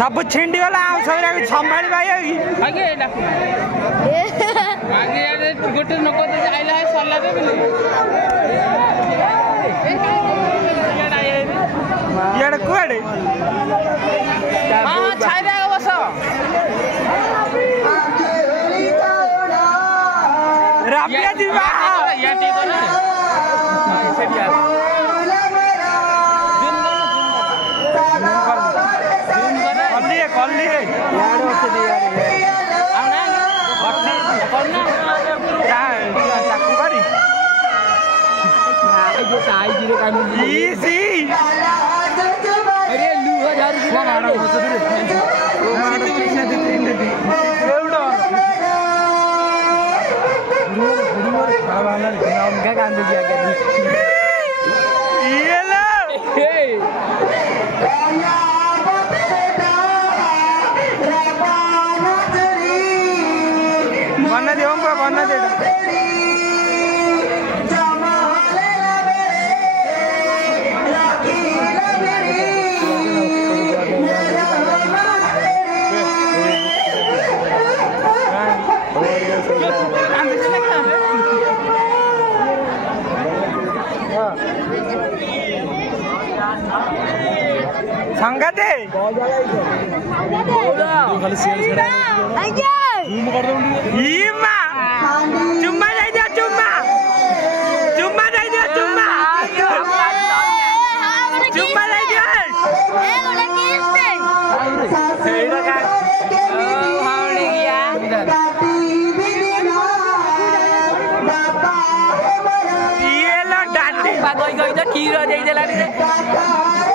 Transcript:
सब छिंडी वाला सब संभाली भाई आगे आगे गोटे नको आइला है सरला दे यार कुआडे हां छाई दे बस राबिया दिवा या ठीक हो ना सेट यार कल्ली यार अच्छे दे यार आना अच्छे करना चाकू बारी जो साई जीरे काम इजी अरे लू हजार की ना गाड़ा हो तो रे क्या काम दिया क्या ये लो बना दे हम बना दे संगते खाली शेयर छड़ा जूम कर दो ईमा चुम्मा दे दे चुम्मा चुम्मा दे दे चुम्मा चुम्मा दे दे ए बोला किससे एड़ा का हावड़ी गया ये लो डांटी गई गई तो खीर दे देला रे